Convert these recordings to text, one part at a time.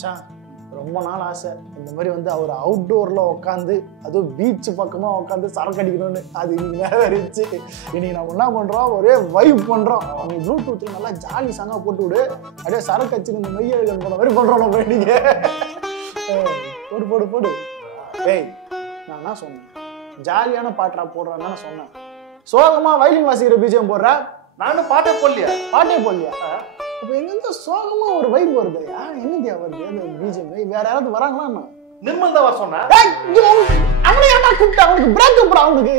மச்சான் ரொம்ப நாள் ஆசை இந்த மாதிரி வந்து அவர் அவுட்டோர்ல உட்காந்து அதுவும் பீச் பக்கமா உட்காந்து சரக்கு அடிக்கணும்னு. அது இன்னைக்கு நிறைவேறிச்சு. இன்னைக்கு நம்ம என்ன பண்றோம், ஒரே வைப் பண்றோம். அவங்க ப்ளூடூத்ல நல்லா ஜாலி சாங்கா போட்டு விடு, அப்படியே சரக்கு அடிச்சு இந்த மையெழுதல் போன மாதிரி பண்றோம் நம்ம. நீங்க போடு போடு போடு. ஏய் நான் என்ன சொன்னேன், ஜாலியான பாட்டா போடுறேன்னு சொன்னேன். சோகமா வயலின் வாசிக்கிற பீஜம் போடுற, நானும் பாட்டே போடலையா? பாட்டே போடலையா? அப்ப எங்க சோகமா ஒரு வைப் வருதுயா? என்னதியா வருது அந்த பீஜம்? வேற யாராவது வராங்களா? நிர்மல் தான் வர சொன்னா. அவனை ஏன்டா கூப்பிட்டா? அவனுக்கு பிரேக்கப் டா. அவனுக்கு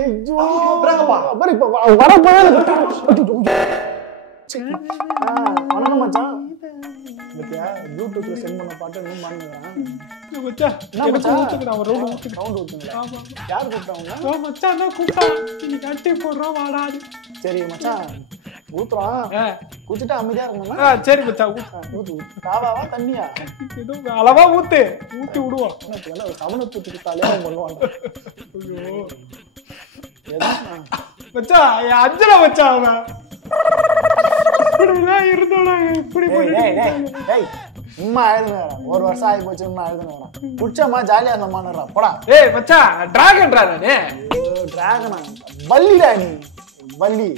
பிரேக்கப்பா? பாரு இப்ப வரப்போவே வணக்கம் மச்சான். பத்தியா ப்ளூடூத்ல சென்ட் பண்ண பாட்டு இன்னும் மாறுறான். மச்சான் நான் ஊத்துறேன், அவன் ரவுண்ட் ஊத்துங்களா? யார் கூப்பிட்டாங்க? ஓ மச்சான் நான் கூப்பிட்டான், நீ கட்டி போடுறோம் வாடா. சரி மச்சான் ஊத்துறான், குடிச்சிட்டு அமைதியா இருக்கணுமா? சரி மச்சான் ஊத்து. காவாவா தண்ணியா? ஏதோ அளவா ஊத்தி விடுவான். சமணத்துக்கு தலையா பண்ணுவாங்க. மச்சான் அஞ்சல மச்சான் அவன் இருந்தோட இப்படி சும்மா எழுதுனேன். ஒரு வருஷம் ஆகி போச்சு, இன்னும் எழுதுனேன். குடிச்சமா ஜாலியா இருந்தமான்னு போடா. ஏய் மச்சான் டிராகன்டா நானே. டிராகனா? பல்லிடா நீ, பல்லி.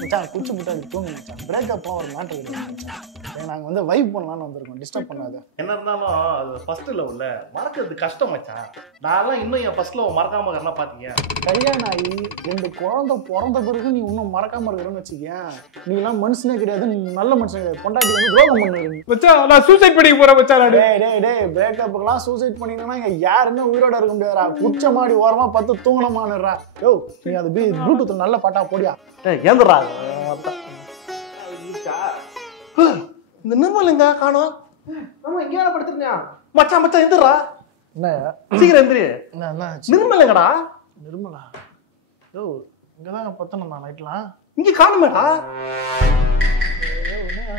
மச்சான் குச்சி முட்டாடி தூங்கு மச்சான். பிரேக்கப்லாம் ஒரு மேட்டர் இருக்கு. நாங்க வந்து வைப் பண்ணலாம்னு வந்திருக்கோம், டிஸ்டர்ப் பண்ணாத. என்ன இருந்தாலும் அது ஃபர்ஸ்ட் லவ்ல மறக்கிறது கஷ்டம் மச்சான். நான்லாம் இன்னும் என் ஃபர்ஸ்ட் லவ் மறக்காம இருக்கறனா பாத்தீங்க. கல்யாணம் ஆகி 2 குழந்தை பிறந்த பிறகு நீ இன்னும் மறக்காம இருக்கிறன்னு வச்சுக்கேன். நீ எல்லாம் மனுஷனே கிடையாது, நீ நல்ல மனுஷன் கிடையாது. பொண்டாட்டி வந்து துரோகம் பண்ணுவீங்க மச்சான். நான் சூசைட் பண்ணி போறேன் மச்சான். டேய் பிரேக்கப்புக்கெல்லாம் சூசைட் பண்ணிங்கன்னா இங்க யாருமே உயிரோட இருக்க முடியாதுடா. குச்ச மாடி ஓரமா பார்த்து தூங்கணுமான்னுறா. யோ நீ அது ப்ளூடூத்ல நல்ல பாட்டா போடியா. ஏந்துறா இந்த நிர்மல் எங்க காணோம்? ஆமா இங்கே படுத்துருக்கியா? மச்சான் மச்சான் எந்திரா. என்ன சீக்கிரம் எந்திரி. என்ன நிர்மல் எங்கடா? நிர்மலா? யோ இங்கதான் பத்தணும் நான் நைட்லாம். இங்க காணுமேடா.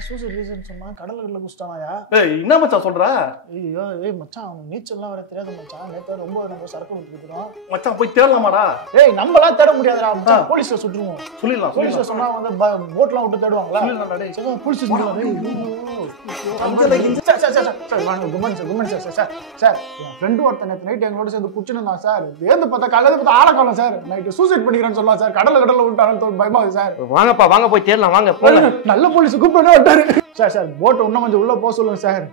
சூசைட் ரீசன் சொன்னா கடல்ல குடிச்சிட்டானாயா? ஏய் என்ன மச்சான் சொல்ற? ஐயோ ஏய் மச்சான் அவன் நீச்சல்லாம் வர தெரியாது மச்சான். நேத்து ரொம்ப நம்ம சரக்கு ஊத்திக்கிறோம் மச்சான். போய் தேடலாமாடா? ஏய் நம்மளா தேட முடியாதுடா மச்சான். போலீஸ்ல சுட்டுருவோம். சொல்லிடலாம். போலீஸ்ல சொன்னா வந்து போட்லாம் விட்டு தேடுவாங்களா? சொல்லிடலாம் டேய். சரி போலீஸ் சொல்லுங்க. சார் என் ஃப்ரெண்டு ஒருத்தன் நேற்று நைட் எங்களோட சேர்ந்து குடிச்சுன்னு சார். ஏந்து பார்த்தா காலையில பார்த்தா ஆளக்காலம் சார். நைட்டு சூசைட் பண்ணிக்கிறேன்னு சொல்லலாம் சார். கடல்ல விட்டான்னு பயமாகுது சார். வாங்கப்பா வாங்க போய் தேடலாம் வாங்க போங்க. நல்ல போலீஸ் கூப்பிட்டு விட்டாரு சார். போட்டை இன்னும் கொஞ்சம் உள்ள போக சொல்லுங்க சார்.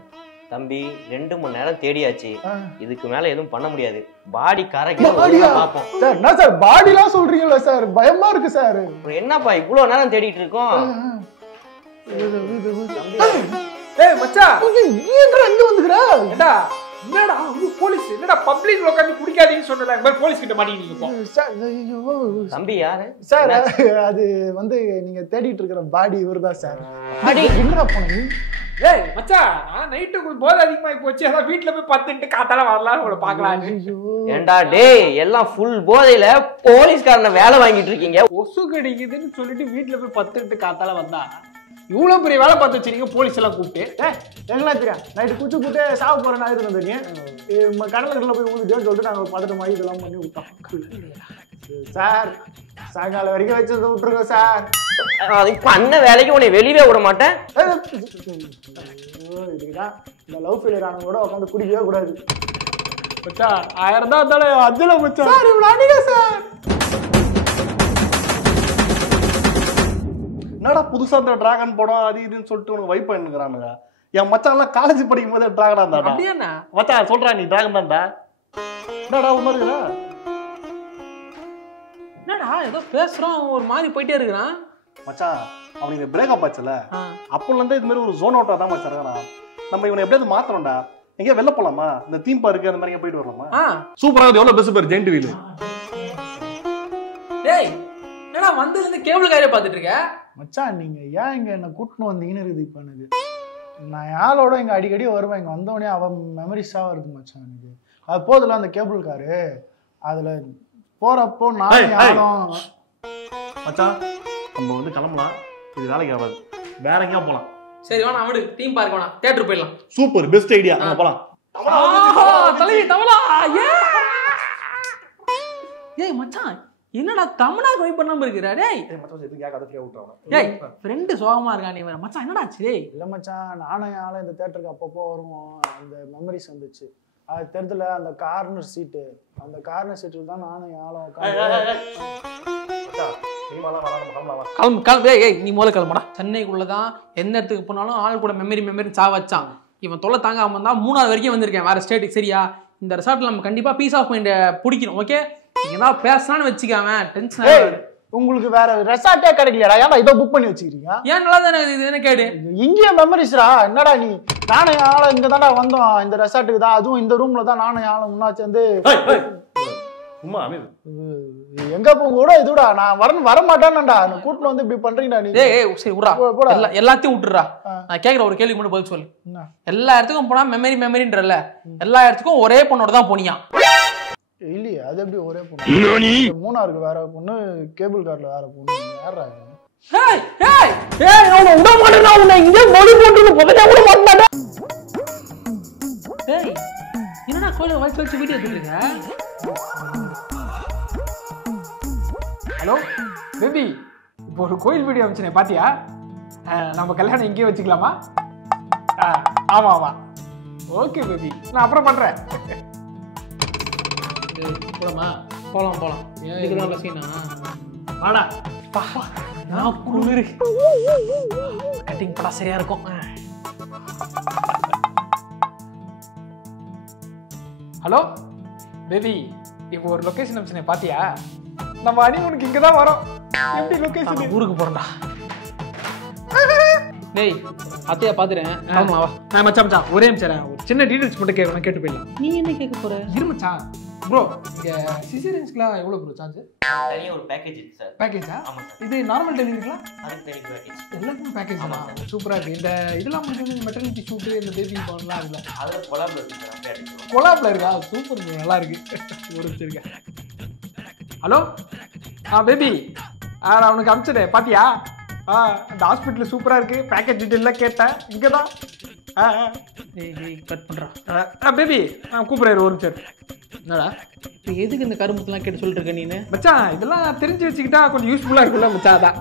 தம்பி 2 மணி நேரம் தேடியாச்சு, இதுக்கு மேல எதுவும் பண்ண முடியாது. பாடி பாப்போம் சார். என்ன சார் பாடிலாம் சொல்றீங்களா சார்? பயமா இருக்கு சார். என்னப்பா இவ்வளவு நேரம் தேடிட்டு இருக்கோம்? ஏய் மச்சான் நீங்க அங்க வந்துக்கறா? என்னடா என்னடா போலீஸ் என்னடா பப்ளிக்ல உட்கார்ந்து குடிக்காதீங்கன்னு சொன்னல. இந்த மாதிரி போலீஸ் கிட்ட மாட்டீங்க போ சார். ஐயோ தம்பி யாரு சார்? அது வந்து நீங்க தேடிட்டு இருக்கிற பாடி இவர்தான் சார். பாடி எங்கடா போனீங்க? ஏய் மச்சான் நான் நைட்டு போதை அதிகமாகி போச்சு, அதான் வீட்டுல போய் 10 காத்தால வரலாம்னு உங்களை பாக்கலாம். ஏண்டா டேய் எல்லாம் ஃபுல் போதையில போலீஸ்காரன வேலை வாங்கிட்டு இருக்கீங்க. கொசு கடிக்குதுன்னு சொல்லிட்டு வீட்டுல போய் 10 காத்தால வந்தா இவ்வளவு பெரிய வேலை பார்த்து வச்சிருக்கீங்க போலீஸ் எல்லாம் கூப்பிட்டு. எங்கெல்லாம் தெரியும் நைட்டு குச்சி கூட்டு சாவ போறேன் ஆயுதம் வந்துருக்கீங்க. கடல போய் ஊந்துட்டேன்னு சொல்லிட்டு நாங்கள் பதட்ட மாதிரி இதெல்லாம் பண்ணி விட்டோம் சார். சாயங்காலம் வரைக்கும் வச்சதை விட்டுருக்கோம் சார். அதுக்கு பண்ண வேலைக்கு உன்னை வெளியவே விட மாட்டேன். இதுக்குதான் இந்த லவ் ஃபெயிலியர் ஆனவங்க கூட உட்காந்து குடிக்கவே கூடாது மச்சான். 1000 தான் இருந்தாலும் அஞ்சல மச்சான். சார் இவ்வளோ அடிங்க சார். என்னடா புதுசா இந்த டிராகன் படம் அது இதுன்னு சொல்லிட்டு உனக்கு வைப் பண்ணிக்கிறானுங்க. என் மச்சான்லாம் காலேஜ் படிக்கும் போதே டிராகனா இருந்தாடா. அப்படியாண்ணா? மச்சான் சொல்றா நீ டிராகன் தான்டா. என்னடா உண்மை இருக்குடா? என்னடா ஏதோ பேசுறான் ஒரு மாதிரி போயிட்டே இருக்கிறான் மச்சான். அவனுக்கு பிரேக்கப் ஆச்சுல, அப்போல இருந்தே இது மாதிரி ஒரு ஜோன் அவுட்டா தான் மச்சான் இருக்கான். நம்ம இவனை எப்படியாவது மாத்தணும்டா. எங்கேயா வெளில போலாமா? இந்த தீம் பார்க்கு அந்த மாதிரி போயிட்டு வரலாமா? சூப்பரா எவ்வளவு பெஸ்ட் பேர் ஜெயிண்ட் வீல். டேய் என்னடா வந்ததுல இருந்து கேபிள் காரியை பார்த்துட்டு இருக்க? மச்சான் நீங்க ஏன் இங்க என்ன கூட்டின்னு வந்தீங்கன்னு இருக்குது. இப்போ எனக்கு நான் யாரோட இங்க அடிக்கடி வருவேன். இங்க வந்தோடனே அவன் மெமரிஸா வருது மச்சான் எனக்கு. அது போதில்ல அந்த கேபிள் காரு, அதுல போறப்போ நான் யாரும் மச்சான் நம்ம வந்து கிளம்பலாம். இது வேலைக்கு ஆகாது, வேற எங்கேயா போலாம். சரி வேணா அவடு தீம் பார்க்க வேணாம், தியேட்டர் போயிடலாம். சூப்பர் பெஸ்ட் ஐடியா, அங்க போலாம். தலைவி தவளா. ஏய் மச்சான் என்னடா தமிழ்நாடு வைப் பண்ணாம இருக்கிறா டேய்? டேய் ஃப்ரெண்டு சோகமா இருக்கா நீ வேற மச்சான் என்னடா ஆச்சு டேய்? இல்லை மச்சான், நானும் ஆளும் இந்த தேட்டருக்கு அப்பப்போ வருவோம். அந்த மெமரிஸ் வந்துச்சு. அது தெரிஞ்சல அந்த கார்னர் சீட்டு, அந்த கார்னர் சீட்டில் தான் நானும் ஆளும் கிளம்பு. ஏய் நீ முதல்ல கிளம்புடா. சென்னைக்குள்ளதான் எந்த இடத்துக்கு போனாலும் ஆள் கூட மெமரி வச்சான். இவன் தொல்லை தாங்காம தான் 3வது வரைக்கும் வந்திருக்கேன் வேற ஸ்டேட்டுக்கு. சரியா? இந்த ரிசார்ட்ல நம்ம கண்டிப்பா பீஸ் ஆஃப் மைண்ட் பிடிக்கணும். ஓகே? நீங்க தான் பேசலான்னு வச்சுக்காம டென்ஷன் ஆகாது. உங்களுக்கு வேற ரெசார்ட்டே கிடைக்கலையா? ஏன்டா இதோ புக் பண்ணி வச்சுக்கிறீங்க? ஏன் நல்லா தானே இது என்ன கேடு? இங்கேயே மெமரிஸ்ரா. என்னடா நீ நானும் ஆளும் இங்க தான்டா வந்தோம் இந்த ரெசார்ட்டுக்கு தான். அதுவும் இந்த ரூம்ல தான் நானும் ஆளும் முன்னா சேர்ந்து எங்க போங்க கூட இதுடா. நான் வர மாட்டேன்டா. கூட்டிட்டு வந்து இப்படி பண்றீங்கடா நீ. ஏய் சரி விட்றா, எல்லாத்தையும் விட்டுறா. நான் கேட்குற ஒரு கேள்வி மட்டும் பதில் சொல்லு. எல்லா இடத்துக்கும் போனா மெமரின்றல, எல்லா இடத்துக்கும் ஒரே பொண்ணோட தான் போனியா? இல்லையே, அது எப்படி ஒரே பொண்ணு? மூணாருக்கு வேற பொண்ணு, கேபிள் கார்ல வேற பொண்ணு. யாரா? ஏய் ஏய் ஏய் அவன விட மாட்டேனா? உன்னை இங்க மொழி போட்டுன்னு போதே கூட மாட்டேன். ஏய் என்னடா கோயில வச்சு வீடியோ எடுத்துறீங்க? ஹலோ பேபி, இப்போ ஒரு கோயில் வீடியோ அமைச்சனே பாத்தியா? நம்ம கல்யாணம் இங்கேயே வச்சுக்கலாமா? ஆமா ஆமா. ஓகே பேபி, நான் அப்புறம் பண்றேன். போலாமா? போலாம். இதுக்கு நல்ல சீனா. வாடா பா. நான் குளிரு கட்டிங் படா சரியா இருக்கும். ஹலோ பேபி, இப்போ ஒரு லொகேஷன் அமைச்சனே பாத்தியா? நம்ம ஹனிமூனுக்கு இங்க தான் வரோம். எப்படி லொகேஷன்? ஊருக்கு போறோம்டா. டேய் அத்தையா பாத்துறேன். ஆமா வா. நான் மச்சான் ஒரே நிமிஷம் ஒரு சின்ன டீடைல்ஸ் மட்டும் கேட்கணும், கேட்டு போயிடலாம். நீ என்ன கேட்க போற? இரு மச்சான். ப்ரோ இங்க சிசேரியன்ஸ்க்குலாம் எவ்வளவு ப்ரோ சார்ஜ்? தனியா ஒரு பேக்கேஜ் இருக்கு சார். பேக்கேஜா? ஆமா சார். இது நார்மல் டெலிவரிங்களா? அதுக்கு தனி பேக்கேஜ். எல்லாத்துக்கும் பேக்கேஜ் தான். சூப்பரா இருக்கு. இந்த இதெல்லாம் முடிஞ்சது மெட்டர்னிட்டி ஷூட், இந்த பேபி பவுன்லாம் அதுல. அதுல கொலாப்ல இருக்கு சார். அப்படியே அடிச்சு. கொலாப்ல இருக்கா? சூப்பர், நல்லா இருக்கு. ஒரு வச்சிருக்க. ஹலோ பேபி, நான் உனக்கு அனுப்பிச்சதே பாத்தியா? அந்த ஹாஸ்பிட்டல் சூப்பரா இருக்கு. பேக்கேஜ் டீட்டெயிலாம் கேட்டேன். இங்க தான். கட் பண்றான் பேபி. நான் கூப்பிடுறேன் ஒரு நிமிஷம். என்னடா இப்போ எதுக்கு இந்த கரும்புலாம் கேட்டு சொல்லிட்டு இருக்க நீனு? மச்சான் இதெல்லாம் தெரிஞ்சு வச்சுக்கிட்டா கொஞ்சம் யூஸ்ஃபுல்லா இருக்குல்ல மச்சான். அதான்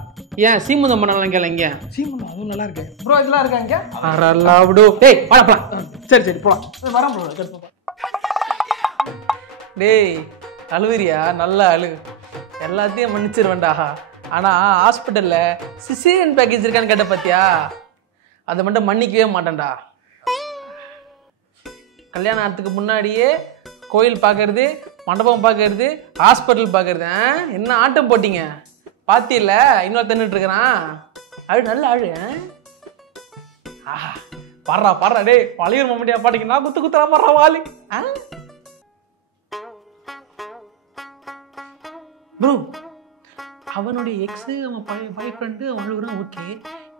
ஏன் சீமந்தம் பண்ணலாம் கேள. இங்க சீமந்தம் அதுவும் நல்லா இருக்கு ப்ரோ. இதெல்லாம் இருக்கா இங்க? அரலாவுடோ. டேய் வாடா போலாம். சரி போலாம். வரேன் ப்ரோ. டேய் அழுவிரியா? நல்லா அழு, எல்லாத்தையும் மன்னிச்சிருவேன்டா. ஆனா ஹாஸ்பிட்டல்ல சிசேரியன் பேக்கேஜ் இருக்கான்னு கேட்ட பாத்தியா? அதை மட்டும் மன்னிக்கவே மாட்டேன்டா. கல்யாணம் ஆகிறதுக்கு முன்னாடியே கோயில் பார்க்கறது, மண்டபம் பார்க்கறது, ஹாஸ்பிட்டல் பார்க்கறது. என்ன ஆட்டம் போட்டீங்க பாத்தியில்ல? இன்னொரு தின்னுட்டு இருக்கிறான். அழு நல்லா அழு. பாடுறா டே பழையூர் மம்மியா பாட்டிக்கு நான் குத்துறா பாடுறா வாலி. ப்ரோ அவனுடைய எக்ஸு, அவன் பழைய பாய் ஃப்ரெண்டு, அவங்களுக்கு ஓகே.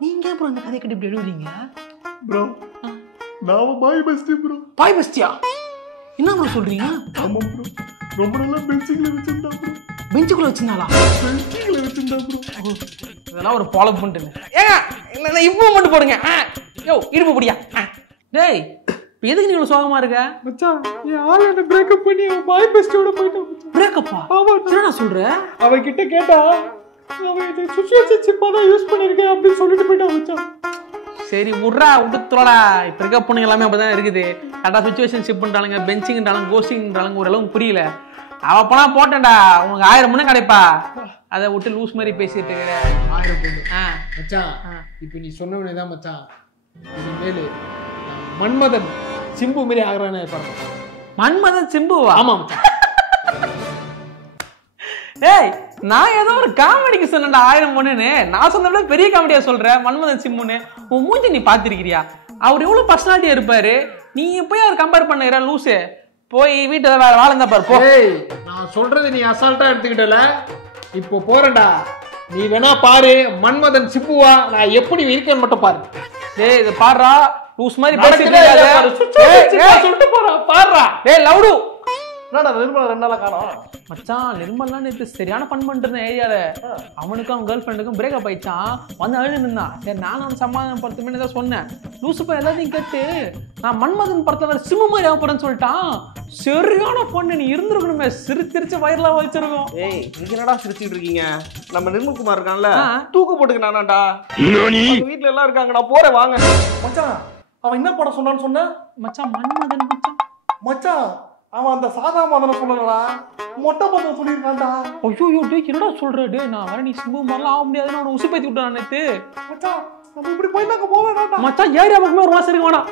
நீங்க அப்புறம் அந்த கதை கட்டி இப்படி எழுதுறீங்க ப்ரோ? நான் பாய் பெஸ்டி ப்ரோ. பாய் பெஸ்டியா? என்ன ப்ரோ சொல்றீங்க? ஆமா ப்ரோ, ரொம்ப நல்லா பெஞ்சுக்குள்ள வச்சிருந்தா ப்ரோ. பெஞ்சுக்குள்ள வச்சிருந்தாளா? பெஞ்சுக்குள்ள வச்சிருந்தா ப்ரோ. இதெல்லாம் ஒரு ஃபாலோ பண்ணிட்டு ஏங்க இப்போ மட்டும் போடுங்க. யோ இடுப்பு படியா? டேய் எதுக்கு நீ இவ்வளவு சோகமா இருக்க? மச்சான் என் ஆளு என்ன பிரேக்கப் பண்ணி அவன் பாய் பெஸ்டியோட போயிட்டான். பிரேக்கப்பா? ஆமா. என்ன சொல்ற? அவன் கிட்ட கேட்டா அவன் இதை சிச்சுவேஷன்ஷிப்பா தான் யூஸ் பண்ணிருக்கேன் அப்படின்னு சொல்லிட்டு போயிட்டான் மச்சான். சரி விட்றா, விட்டுத்தோடா. இப்போ இருக்க பொண்ணுங்க எல்லாமே அப்பதான் இருக்குது. கரெக்டாக சிச்சுவேஷன்ஷிப்ன்றாலுங்க, பெஞ்சிங்ன்றாலும், கோஸ்டிங்ன்றாலும் ஓரளவுக்கு புரியல. அவ போனா போட்டேன்டா, உனக்கு 1000 முன்ன கிடைப்பா. அதை விட்டு லூஸ் மாதிரி பேசிட்டு இருக்கிற. 1000 பொண்ணு மச்சான். இப்போ நீ சொன்னவனே தான் மச்சான், இனிமேல் மன்மதன் சிம்பு மாரி ஆகிறானே பாருங்க. மன்மதன் சிம்புவா? ஆமா மச்சான். ஏய் நான் ஏதோ ஒரு காமெடிக்கு சொன்னேன்டா 1000 பொண்ணுன்னு. நான் சொன்ன பெரிய காமெடியா சொல்றேன் மன்மதன் சிம்புன்னு. உன் மூஞ்சி நீ பாத்திருக்கிறியா? அவர் எவ்வளவு பர்சனாலிட்டியா இருப்பாரு. நீ போய் அவர் கம்பேர் பண்ணுற லூசு. போய் வீட்டுல வேற வேலை இருந்தா பாரு போ. நான் சொல்றது நீ அசால்ட்டா எடுத்துக்கிட்டல. இப்போ போறேன்டா, நீ வேணா பாரு மன்மதன் சிம்புவா நான் எப்படி இருக்கேன்னு மட்டும் பாரு. டேய் இத பாருடா, லூஸ் மாதிரி பேசிட்டு இருக்காத. சொல்லிட்டு போறா பாருடா. டேய் லவுடு என்னடா நிர்மலா 2 நாளா காணோம்? மச்சான் நிர்மல்லாம் நேற்று சரியான ஃபன் பண்ணிட்டு இருந்தேன் ஏரியால. அவனுக்கும் அவன் கேர்ள் ஃப்ரெண்டுக்கும் பிரேக்கப் ஆயிடுச்சான். வந்து அழுது இருந்தான். சரி நானும் அவன் சமாதானப்படுத்துமே தான் சொன்னேன். லூசுப்பா எல்லாத்தையும் கேட்டு நான் மன்மதன் படத்துல வர சிம்மு மாதிரி ஆகப்படுன்னு சொல்லிட்டான். சரியான பொண்ணு நீ இருந்திருக்கணுமே, சிரிச்சிருச்சு வயிறுலாம் வச்சிருக்கோம். ஏய் நீங்க என்னடா சிரிச்சுட்டு இருக்கீங்க? நம்ம நிர்மல்குமார் இருக்கான்ல, தூக்கு போட்டுக்கினானாடா. வீட்டுல எல்லாம் இருக்காங்க, நான் போறேன் வாங்க. மச்சான் அவன் என்ன படம் சொன்னான்னு சொன்ன? மச்சான் மன்மதன் மச்சான். மச்சான் அவன் அந்த சாதா மதனை சொல்லலடா, மொட்டை மதனை சொல்லியிருக்கான்டா. ஐயோ டேய் என்னடா சொல்ற? டேய் நான் வர நீ சிம்பு மாதிரிலாம் ஆக முடியாதுன்னு அவனை உசுப்பேத்தி விட்டான் நேத்து. மச்சான் நம்ம இப்படி போய் நாங்க போக வேண்டாம் மச்சான் ஏரியா பக்கமே ஒரு மாசம் இருக்க வேணாம்.